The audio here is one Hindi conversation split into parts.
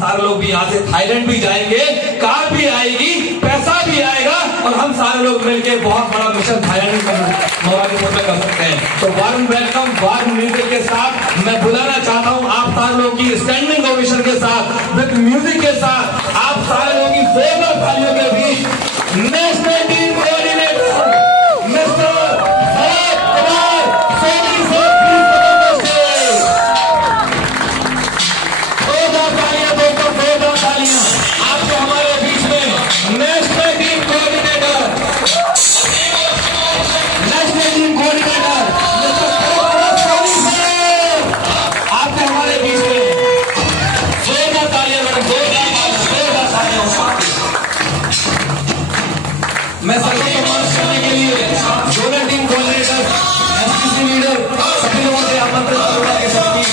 सारे लोग भी यहाँ से थाईलैंड भी जाएंगे, कार भी आएगी, पैसा भी आएगा और हम सारे लोग मिलकर बहुत बड़ा मिशन थाईलैंड मोरानीपुर में कर सकते हैं। तो वार्म वेलकम, वार्म म्यूजिक के साथ मैं बुलाना चाहता हूँ आप सारे लोगों की स्टैंडिंग ओवेशन के साथ, विद म्यूजिक के साथ, आप सारे लोगों की जोरदार तालियों के बीच नेशनल टीम कोऑर्डिनेटर मिस्टर आपको हमारे बीच में नेशनल टीम कोऑर्डिनेटर आपको हमारे बीच में जोरदार तालियां, जोरदार तालियां। मैं सबको सम्मानित करने के लिए दोनों टीम कोऑर्डिनेटर, एसपीसी लीडर सभी लोगों से आमंत्रित करूंगा कि सबकी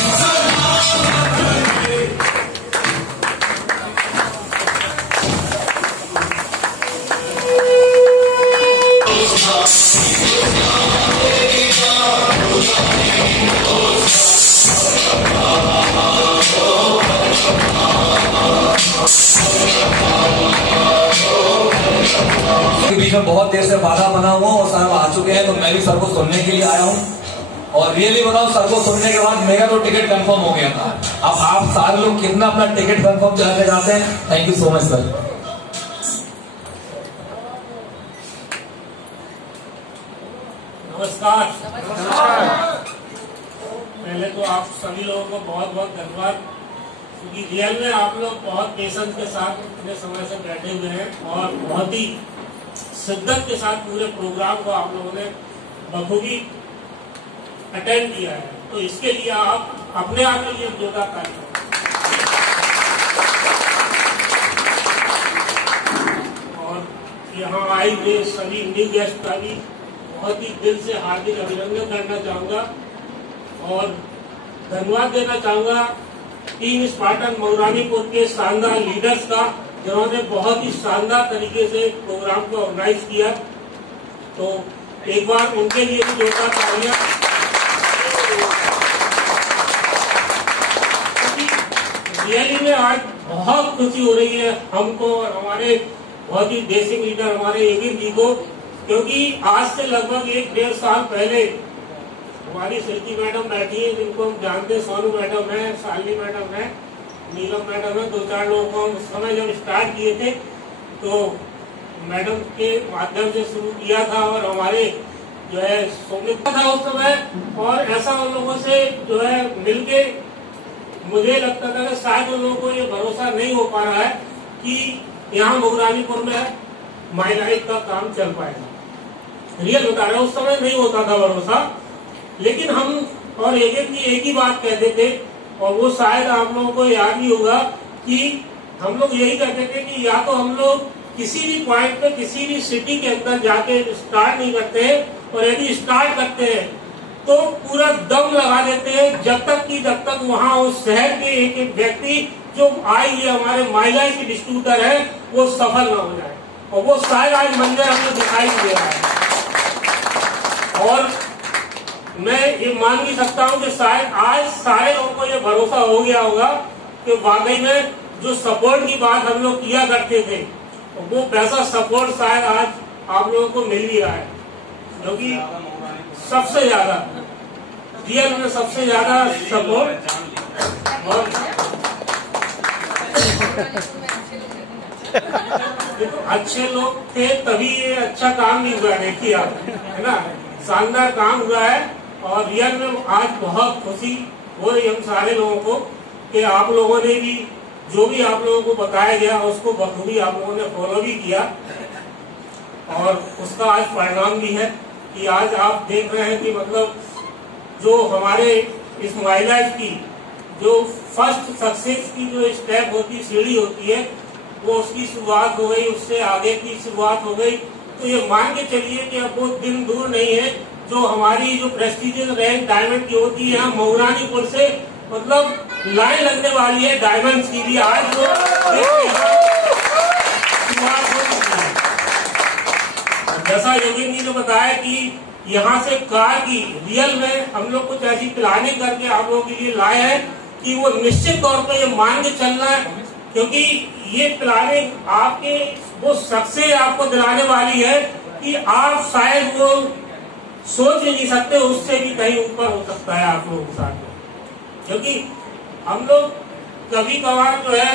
बीच में बहुत देर से वादा बना हुआ और सर आ चुके हैं, तो मैं भी सर को सुनने के लिए आया हूँ। और रियली बताऊं, सर को सुनने के बाद मेरा तो टिकट कंफर्म हो गया था। अब आप सारे लोग कितना अपना टिकट कंफर्म करके जाते हैं। Thank you so much sir. नमस्कार। पहले तो आप सभी लोगों को बहुत बहुत धन्यवाद, क्योंकि रियल में आप लोग बहुत पेशेंस के साथ इतने समय से बैठे हुए हैं और बहुत ही शिद्दत के साथ पूरे प्रोग्राम को आप लोगों ने बखूबी अटेंड किया है। तो इसके लिए आप अपने आप के लिए जोरदार तालियां। और यहाँ आई हुए सभी न्यू गेस्ट का भी बहुत ही दिल से हार्दिक अभिनंदन करना चाहूंगा और धन्यवाद देना चाहूंगा टीम स्पार्टन मोरानीपुर के शानदार लीडर्स का, जिन्होंने बहुत ही शानदार तरीके से प्रोग्राम को ऑर्गेनाइज किया। तो एक बार उनके लिए भी जोरदार तालियां। रियली में आज बहुत खुशी हो रही है हमको और हमारे बहुत ही बेसिक लीडर हमारे एगिन जी को, क्योंकि आज से लगभग 1-1.5 साल पहले हमारी शिल्पी मैडम बैठी है, जिनको हम जानते हैं, सोनू मैडम है, शालिनी मैडम है, नीलम मैडम है, 2-4 लोगों को हम उस समय जब स्टार्ट किए थे तो मैडम के माध्यम से शुरू किया था और हमारे जो है सोमित था उस समय। और ऐसा उन लोगों से जो है मिलके मुझे लगता था कि शायद उन लोगों को ये भरोसा नहीं हो पा रहा है कि यहाँ मोरानीपुर में माई लाइफ का काम चल पाएगा। रियल बता रहे, उस समय नहीं होता था भरोसा, लेकिन हम और एक ही बात कहते थे और वो शायद आप लोगों को याद ही होगा कि हम लोग यही कहते थे कि या तो हम लोग किसी भी पॉइंट पे किसी भी सिटी के अंदर जाके स्टार्ट नहीं करते हैं, और यदि स्टार्ट करते हैं तो पूरा दम लगा देते हैं जब तक वहाँ उस शहर के एक एक व्यक्ति जो आई है हमारे महिला की डिस्ट्रीब्यूटर है वो सफल न हो जाए। और वो शायद आज मंजर हमें दिखाई दे रहा है। और मैं ये मान भी सकता हूँ कि शायद आज सारे लोगों को ये भरोसा हो गया होगा कि वाकई में जो सपोर्ट की बात हम लोग किया करते थे वो वैसा सपोर्ट शायद आज आप लोगों को मिल ही रहा है, क्योंकि सबसे ज्यादा रियल में सबसे ज्यादा सपोर्ट और अच्छे लोग थे तभी ये अच्छा काम भी हुआ। देखिए आप, है ना, शानदार काम हुआ है। और रियल में आज बहुत खुशी हो रही हम सारे लोगों को कि आप लोगों ने भी जो भी आप लोगों को बताया गया उसको बखूबी आप लोगों ने फॉलो भी किया, और उसका आज परिणाम भी है कि आज आप देख रहे हैं कि मतलब जो हमारे इस महिला की जो फर्स्ट सक्सेस की जो स्टेप होती, सीढ़ी होती है, वो उसकी शुरुआत हो गई, उससे आगे की शुरुआत हो गई। तो ये मान के चलिए कि अब वो दिन दूर नहीं है जो हमारी जो प्रेस्टीजियस रैंक डायमंड की होती है मोरानीपुर से मतलब लाइन लगने वाली है डायमंड्स की भी आज वो शुरुआत हो चुकी है। जैसा योगेंद्र जी ने बताया कि यहाँ से कार की रियल में हम लोग कुछ ऐसी प्लानिंग करके आप लोगों के लिए लाए हैं कि वो निश्चित तौर पर ये मान के चलना है क्योंकि ये प्लानिंग आपके वो सक्सेस आपको दिलाने वाली है कि आप शायद वो सोच ही नहीं सकते, उससे भी कहीं ऊपर हो सकता है आप लोगों के साथ में। क्योंकि हम लोग कभी कभार जो है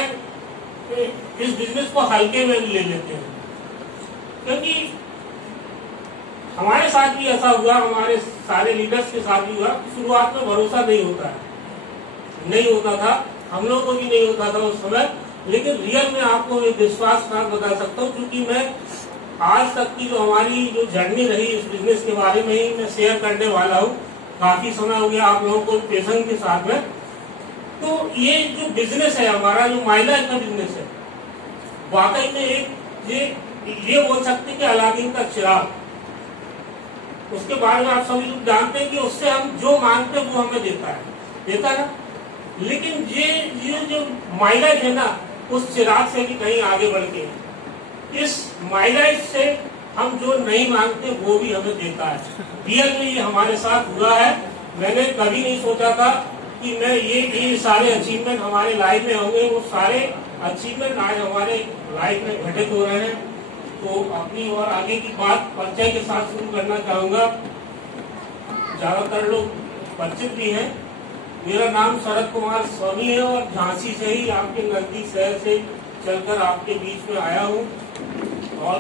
इस बिजनेस को हल्के में ले लेते हैं, क्योंकि हमारे साथ भी ऐसा हुआ, हमारे सारे लीडर्स के साथ भी हुआ। शुरुआत में भरोसा नहीं होता है, नहीं होता था, हम लोग को भी नहीं होता था उस समय। लेकिन रियल में आपको एक विश्वास के साथ बता सकता हूँ, क्योंकि मैं आज तक की जो हमारी जो जर्नी रही इस बिजनेस के बारे में ही मैं शेयर करने वाला हूँ। काफी समय हो गया आप लोगों को पेशेंस के साथ में। तो ये जो बिजनेस है हमारा, जो माइलेज का बिजनेस है, वाकई में एक ये बोल सकते हैं कि अलादीन का चिराग। उसके बारे में आप सभी लोग जानते हैं कि उससे हम जो मांगते हैं वो हमें देता है ना। लेकिन ये जो माइलेज है ना, उस चिराग से भी कहीं आगे बढ़ के इस माइलेज से हम जो नहीं मांगते वो भी हमें देता है। रियल में ये हमारे साथ हुआ है। मैंने कभी नहीं सोचा था कि मैं ये सारे अचीवमेंट हमारे लाइफ में होंगे। वो सारे अचीवमेंट आज हमारे लाइफ में घटित हो रहे हैं। तो अपनी और आगे की बात परिचय के साथ शुरू करना चाहूंगा। ज्यादातर लोग परिचित भी हैं। मेरा नाम शरद कुमार स्वामी है और झांसी से ही आपके नजदीक शहर से चलकर आपके बीच में आया हूँ। और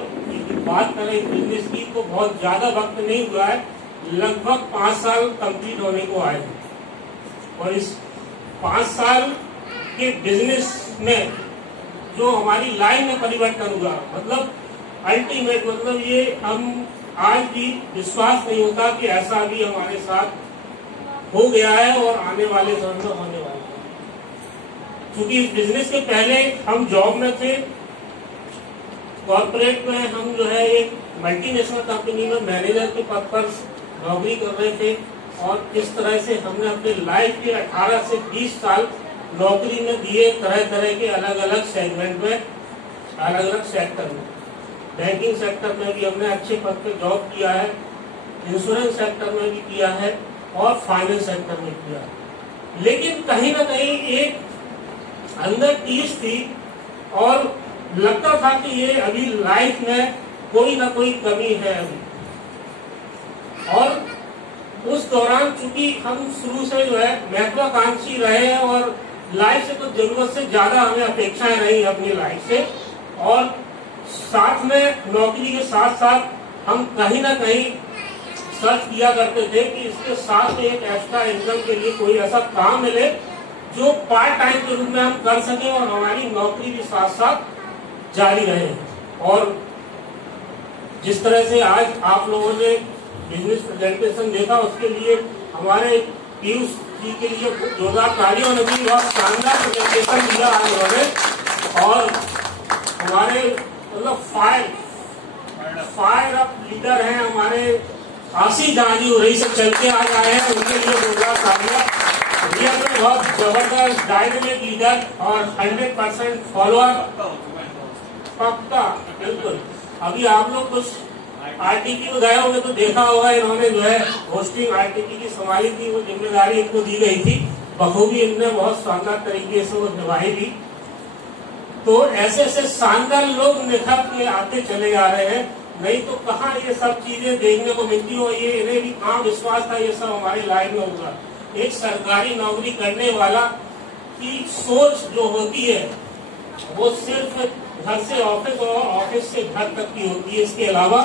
बात करें इस बिजनेस की तो बहुत ज्यादा वक्त नहीं हुआ है, लगभग 5 साल कंप्लीट होने को आए हैं। और इस 5 साल के बिजनेस में जो हमारी लाइफ में परिवर्तन हुआ, मतलब अल्टीमेट, मतलब ये हम आज भी विश्वास नहीं होता कि ऐसा भी हमारे साथ हो गया है और आने वाले समय में होने वाला है। क्योंकि इस बिजनेस के पहले हम जॉब में थे, कॉर्पोरेट में हम जो है एक मल्टीनेशनल कंपनी में मैनेजर के पद पर नौकरी कर रहे थे। और इस तरह से हमने अपने लाइफ के 18 से 20 साल नौकरी में दिए, तरह तरह के अलग अलग सेगमेंट में, अलग अलग सेक्टर में। बैंकिंग सेक्टर में भी हमने अच्छे पद पे जॉब किया है, इंश्योरेंस सेक्टर में भी किया है और फाइनेंस सेक्टर में किया है। लेकिन कहीं ना कहीं एक अंदर टीस थी और लगता था कि ये अभी लाइफ में कोई ना कोई कमी है अभी। और उस दौरान चूंकि हम शुरू से जो है महत्वाकांक्षी रहे हैं और लाइफ से तो जरूरत से ज्यादा हमें अपेक्षाएं रही अपनी लाइफ से, और साथ में नौकरी के साथ साथ हम कहीं ना कहीं सर्च किया करते थे कि इसके साथ में एक एक्स्ट्रा इनकम के लिए कोई ऐसा काम मिले जो पार्ट टाइम के रूप में हम कर सके और हमारी नौकरी भी साथ साथ जारी रहे। और जिस तरह से आज आप लोगों ने बिजनेस प्रेजेंटेशन देखा, उसके लिए हमारे पीयूष जी के लिए जोरदार तालियों ने भी बहुत शानदार प्रेजेंटेशन दिया आज उन्होंने। और हमारे मतलब फायर अप लीडर हैं हमारे आशीष जी, उरई से चल के आज आए हैं, उनके लिए जोरदार तालियां। रियल में बहुत जबरदस्त डायनेमिक लीडर और 100% फॉलोअर पक्का, बिल्कुल। अभी आप लोग कुछ आरटीपी में गए होंगे तो देखा होगा, इन्होंने जो है होस्टिंग आरटीपी की संभाली थी, वो जिम्मेदारी इनको दी गई थी, बखूबी इनने बहुत शानदार तरीके से वो निभाई थी। तो ऐसे ऐसे शानदार लोग निखर के आते चले जा रहे हैं, नहीं तो कहाँ ये सब चीजें देखने को मिलती हो। ये इन्हें भी कहाँ विश्वास था ये सब हमारी लाइफ में होगा। एक सरकारी नौकरी करने वाला की सोच जो होती है वो सिर्फ घर से ऑफिस और ऑफिस से घर तक की होती है, इसके अलावा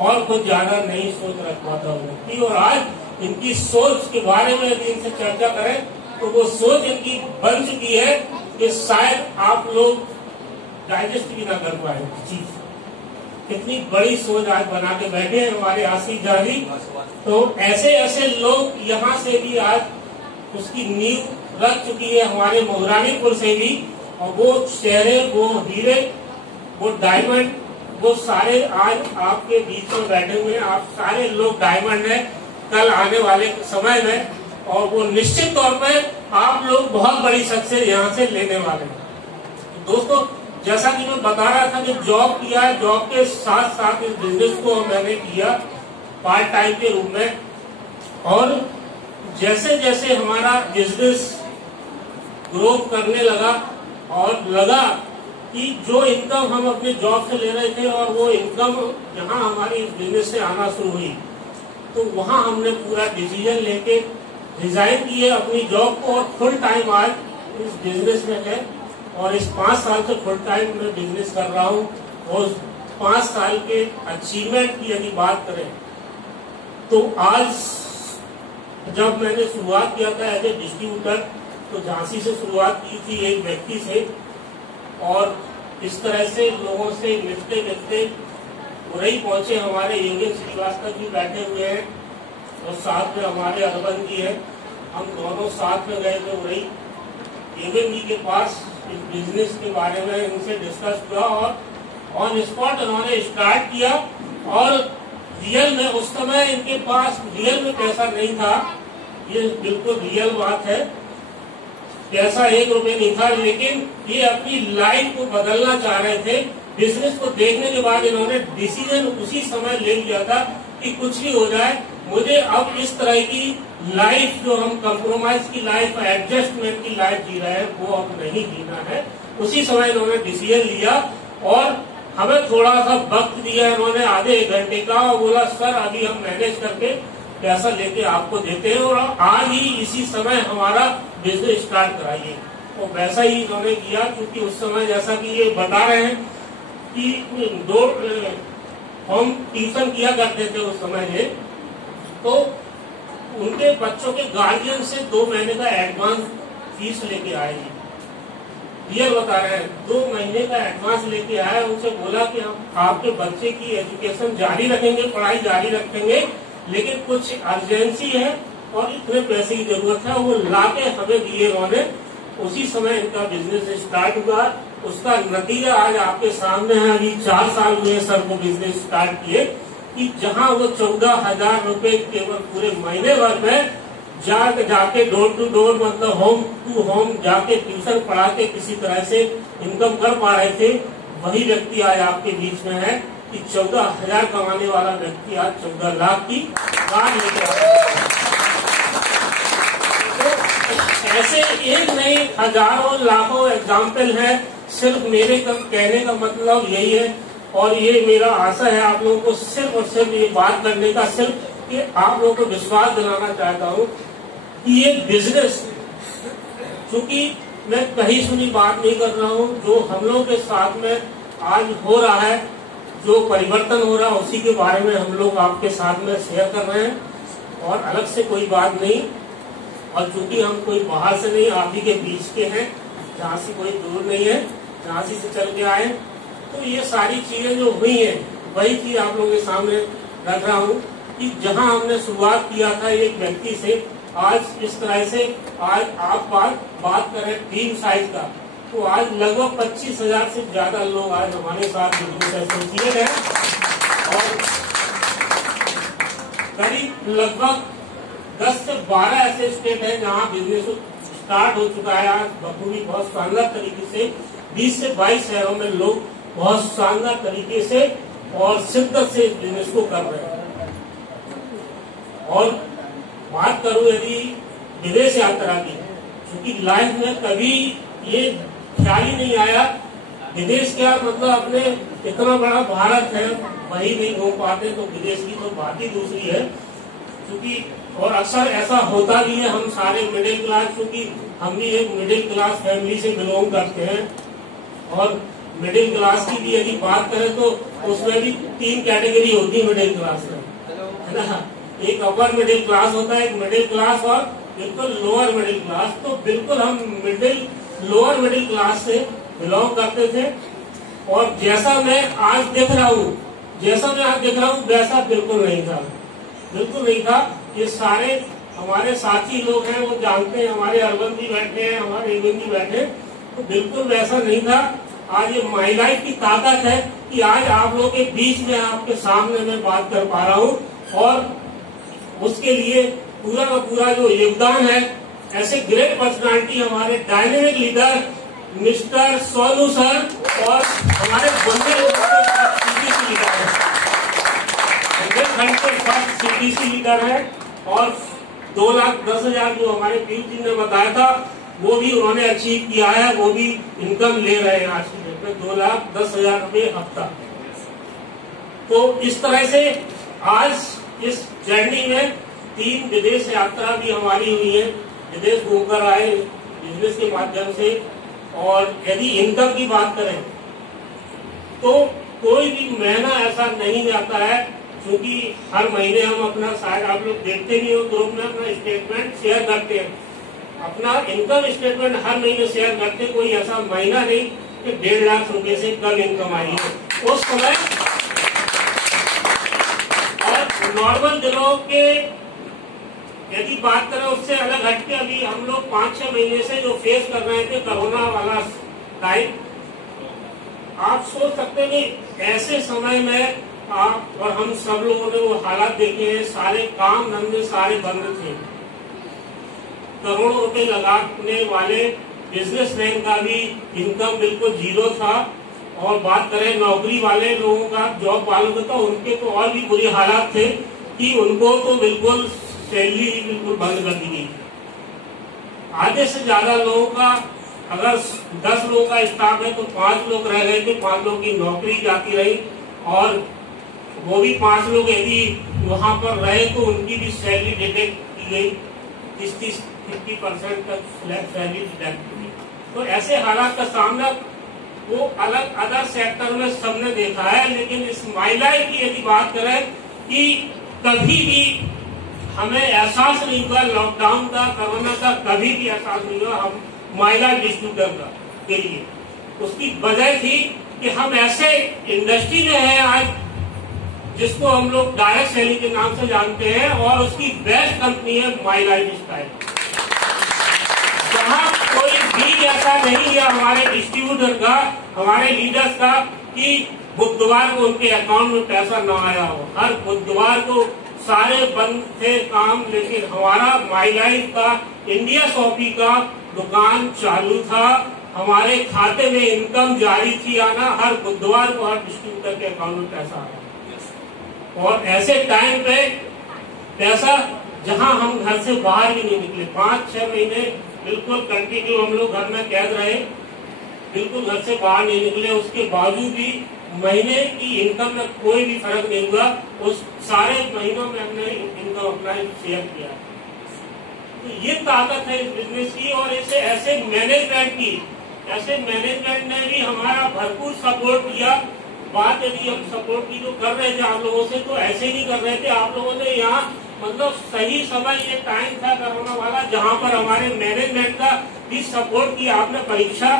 और कुछ ज्यादा नहीं सोच रख पाता व्यक्ति। और आज इनकी सोच के बारे में यदि इनसे चर्चा करें तो वो सोच इनकी बन चुकी है कि शायद आप लोग डाइजेस्ट भी ना कर पाए चीज। कितनी बड़ी सोच आज बना के बैठे हैं हमारे आशीष जी। तो ऐसे ऐसे लोग यहाँ से भी आज उसकी नींव रख चुकी है, हमारे मोहरानीपुर से भी। और वो चेहरे, वो हीरे, वो डायमंड, वो सारे आज आपके बीच में बैठे हुए हैं। आप सारे लोग डायमंड हैं कल आने वाले समय में, और वो निश्चित तौर पर आप लोग बहुत बड़ी सक्सेस यहाँ से लेने वाले हैं। दोस्तों, जैसा कि मैं बता रहा था कि जॉब किया है, जॉब के साथ साथ इस बिजनेस को मैंने किया पार्ट टाइम के रूप में। और जैसे जैसे हमारा बिजनेस ग्रो करने लगा और लगा कि जो इनकम हम अपने जॉब से ले रहे थे और वो इनकम यहाँ हमारी बिजनेस से आना शुरू हुई, तो वहाँ हमने पूरा डिसीजन लेके रिजाइन किए अपनी जॉब को और फुल टाइम आज इस बिजनेस में है। और इस 5 साल से फुल टाइम में बिजनेस कर रहा हूँ। और 5 साल के अचीवमेंट की यदि बात करें तो आज जब मैंने शुरुआत किया था एज ए डिस्ट्रीब्यूटर, तो झांसी से शुरुआत की थी एक व्यक्ति से, और इस तरह से लोगों से मिलते मिलते उरई पहुंचे। हमारे योगेश श्रीवास्तव जी बैठे हुए हैं और साथ में हमारे अरबन जी है। हम दोनों साथ में गए थे उरई योगेश जी के पास, इस बिजनेस के बारे में इनसे डिस्कस हुआ और ऑन स्पॉट उन्होंने स्टार्ट किया। और रियल में उस समय इनके पास रियल में पैसा नहीं था, ये बिल्कुल रियल बात है, पैसा 1 रुपये नहीं था, लेकिन ये अपनी लाइफ को बदलना चाह रहे थे। बिजनेस को देखने के बाद इन्होंने डिसीजन उसी समय ले लिया था कि कुछ भी हो जाए, मुझे अब इस तरह की लाइफ, जो हम कंप्रोमाइज की लाइफ, एडजस्टमेंट की लाइफ जी रहे हैं, वो अब नहीं जीना है। उसी समय इन्होंने डिसीजन लिया और हमें थोड़ा सा वक्त दिया इन्होंने, आधे 1 घंटे का, और बोला सर अभी हम मैनेज करके पैसा लेके आपको देते हैं और आज ही इसी समय हमारा बिजनेस स्टार्ट कराइए। और वैसा ही इन्होंने किया, क्योंकि उस समय जैसा कि ये बता रहे हैं कि 2 हम ट्यूशन किया करते थे उस समय में, तो उनके बच्चों के गार्जियन से 2 महीने का एडवांस फीस लेके आए। रियल बता रहे हैं, 2 महीने का एडवांस लेके आए। उनसे बोला कि हम आपके बच्चे की एजुकेशन जारी रखेंगे, पढ़ाई जारी रखेंगे, लेकिन कुछ अर्जेंसी है और इतने पैसे की जरूरत है, वो लाके हमें दिए उन्होंने। उसी समय इनका बिजनेस स्टार्ट हुआ। उसका नतीजा आज आपके सामने है। अभी 4 साल हुए सर को बिजनेस स्टार्ट किए, कि जहां वो 14,000 रुपए केवल पूरे महीने भर में जाके डोर टू डोर, मतलब होम टू होम जाके ट्यूशन पढ़ा के किसी तरह से इनकम कर पा रहे थे, वही व्यक्ति आज आपके बीच में है कि 14,000 कमाने वाला व्यक्ति आज 14 लाख की कार लेके आ रहा है। तो ऐसे एक नहीं, हजारों लाखों एग्जाम्पल है। सिर्फ मेरे कहने का मतलब यही है, और ये मेरा आशा है आप लोगों को सिर्फ और सिर्फ ये बात करने का, सिर्फ कि आप लोगों को विश्वास दिलाना चाहता हूँ कि ये बिजनेस, चूंकि मैं कहीं सुनी बात नहीं कर रहा हूँ, जो हम लोगों के साथ में आज हो रहा है, जो परिवर्तन हो रहा है, उसी के बारे में हम लोग आपके साथ में शेयर कर रहे हैं, और अलग से कोई बात नहीं। और चूंकि हम कोई बाहर से नहीं, आप ही के बीच के हैं, झांसी कोई दूर नहीं है, झांसी से चल के आए, तो ये सारी चीजें जो हुई हैं, वही चीज आप लोगों के सामने रख रहा हूँ कि जहां हमने शुरुआत किया था एक व्यक्ति से, आज इस तरह से आज आप बात करें टीम साइज का, तो आज लगभग 25,000 से ज्यादा लोग आज हमारे साथ बिजनेस एसोसिएट हैं। और करीब लगभग 10 से 12 ऐसे स्टेट हैं जहां बिजनेस स्टार्ट हो चुका है आज बखूबी, बहुत शानदार तरीके से। 20 से 22 शहरों में लोग बहुत शानदार तरीके से और शिद्दत से इस बिजनेस को कर रहे हैं। और बात करूं यदि विदेश यात्रा की, क्योंकि लाइफ में कभी ये ख्याल ही नहीं आया विदेश क्या, मतलब अपने इतना बड़ा भारत है वही नहीं घूम पाते, तो विदेश की तो बात ही दूसरी है। क्योंकि और अक्सर ऐसा होता भी है, हम सारे मिडिल क्लास, क्योंकि हम भी एक मिडिल क्लास फैमिली से बिलोंग करते हैं, और मिडिल क्लास की भी यदि बात करें तो उसमें भी 3 कैटेगरी होती है मिडिल क्लास में, है ना। एक अपर मिडिल क्लास होता है, एक मिडिल क्लास और बिल्कुल लोअर मिडिल क्लास। तो बिल्कुल हम लोअर मिडिल क्लास से बिलोंग करते थे, और जैसा मैं आज दिख रहा हूँ वैसा बिल्कुल नहीं था, बिल्कुल नहीं था। ये सारे हमारे साथी लोग हैं, वो जानते हैं, हमारे अरबन जी बैठे हैं, हमारे एवन जी बैठे हैं, तो बिल्कुल वैसा नहीं था। आज ये महिलाएं की ताकत है कि आज आप लोगों के बीच में, आपके सामने मैं बात कर पा रहा हूँ, और उसके लिए पूरा का पूरा जो योगदान है, ऐसे ग्रेट पर्सनालिटी हमारे dynamic leader mister Sonu sir और हमारे सीटीसी लीडर है, सीटीसी लीडर है, और 2,10,000 जो हमारे पीयू जी ने बताया था, वो भी उन्होंने अचीव किया है, वो भी इनकम ले रहे हैं आज की डेट। उसमें 2,10,000 रुपये हफ्ता। तो इस तरह से आज इस जर्नी में 3 विदेश यात्रा भी हमारी हुई है, विदेश घूमकर आए बिजनेस के माध्यम से। और यदि इनकम की बात करें तो कोई भी महीना ऐसा नहीं जाता है, क्योंकि हर महीने हम अपना, शायद आप लोग देखते नहीं हो ग्रुप में, अपना स्टेटमेंट शेयर करते हैं, अपना इनकम स्टेटमेंट हर महीने शेयर करते। कोई ऐसा महीना नहीं कि 1.5 लाख रुपए से कम इनकम आई है उस समय। और नॉर्मल दिनों के यदि बात करें उससे अलग हटके अभी हम लोग 5-6 महीने से जो फेस कर रहे थे कोरोना वाला टाइम, आप सोच सकते हैं ऐसे समय में आप और हम सब लोगों ने वो हालात देखे हैं। सारे काम धंधे सारे बंद थे, करोड़ों रुपए लगाने वाले बिजनेसमैन का भी इनकम बिल्कुल जीरो था। और बात करें नौकरी वाले लोगों का, जॉब वालों का, तो उनके तो और भी बुरे हालात थे कि उनको तो बिल्कुल सैलरी बिल्कुल बंद कर दी गई। आधे से ज्यादा लोगों का, अगर 10 लोगों का स्टाफ है तो 5 लोग रह गए थे, 5 लोगों की नौकरी जाती रही। और वो भी 5 लोग यदि वहां पर रहे तो उनकी भी सैलरी डिडक्ट की गई, 50% तक सैलरी डिडक्ट की गई। तो ऐसे हालात का सामना वो अलग अदर सेक्टर में सबने देखा है। लेकिन इस महिलाएं की यदि बात करें कि कभी भी हमें एहसास नहीं हुआ लॉकडाउन का, कोरोना का, कभी भी एहसास नहीं हुआ हम महिला डिस्ट्रीब्यूटर का के लिए। उसकी वजह थी कि हम ऐसे इंडस्ट्री में हैं आज जिसको हम लोग डायरेक्ट सेलिंग के नाम से जानते हैं, और उसकी बेस्ट कंपनी है माई लाइफ स्टाइल, जहां कोई भी ऐसा नहीं है हमारे डिस्ट्रीब्यूटर का, हमारे लीडर्स का, कि बुधवार को उनके अकाउंट में पैसा न आया हो। हर बुधवार को सारे बंद थे काम, लेकिन हमारा माई लाइफ का, इंडिया शॉपी का दुकान चालू था, हमारे खाते में इनकम जारी थी आना, हर बुधवार को हर डिस्ट्रीब्यूटर के अकाउंट में पैसा आया। और ऐसे टाइम पे पैसा, जहां हम घर से बाहर भी नहीं निकले, 5-6 महीने बिल्कुल कंटिन्यू हम लोग घर में कैद रहे, बिल्कुल घर से बाहर नहीं निकले। उसके बावजूद भी महीने की इनकम में कोई भी फर्क नहीं हुआ। उस सारे महीनों में हमने इनकम अपना शेयर किया। तो ये ताकत है इस बिजनेस की। और इसे ऐसे मैनेजमेंट ने भी हमारा भरपूर सपोर्ट किया। बात यदि हम सपोर्ट की जो कर रहे थे आप लोगों से, तो ऐसे नहीं कर रहे थे। आप लोगों ने यहाँ मतलब सही समय, ये टाइम था कोरोना वाला, जहाँ पर हमारे मैनेजमेंट का भी सपोर्ट किया। आपने परीक्षा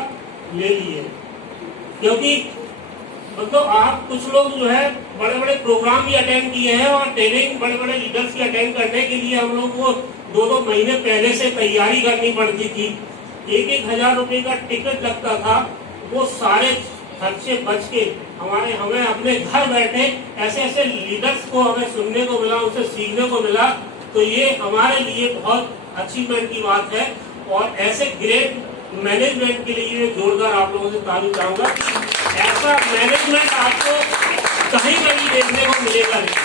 ले ली है, क्योंकि मतलब आप कुछ लोग जो है बड़े बड़े प्रोग्राम भी अटेंड किए हैं, और ट्रेनिंग बड़े बड़े लीडर्स की अटेंड करने के लिए हम लोग को 2-2 महीने पहले से तैयारी करनी पड़ती थी। 1-1 हजार रुपए का टिकट लगता था। वो सारे खर्चे बच के हमें अपने घर बैठे ऐसे ऐसे लीडर्स को हमें सुनने को मिला, उनसे सीखने को मिला। तो ये हमारे लिए बहुत अचीवमेंट की बात है। और ऐसे ग्रेट मैनेजमेंट के लिए जोरदार आप लोगों से तारीफ चाहूंगा कि ऐसा मैनेजमेंट आपको कहीं देखने को मिलेगा नहीं।